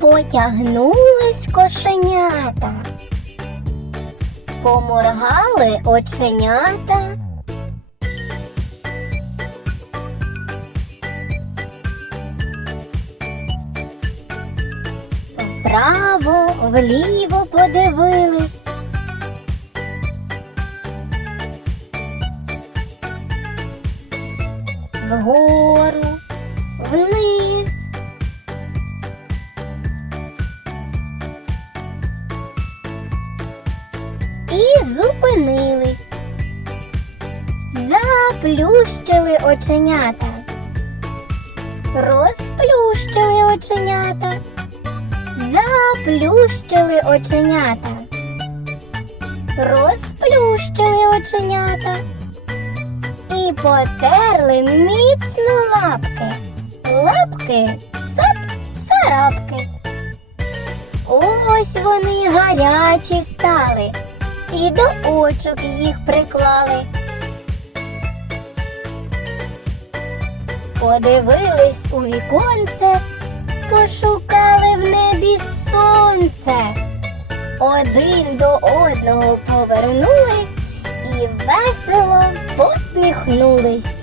Потягнулись кошенята, поморгали оченята. Вправо, вліво подивились. Вгору, І зупинились. Заплющили оченята. Розплющили оченята. Заплющили оченята. Розплющили оченята. І потерли міцно лапки. Лапки сап царапки. Ось вони гарячі стали, і до очок їх приклали. Подивились у віконце, пошукали в небі сонце. Один до одного повернулись і весело посміхнулись.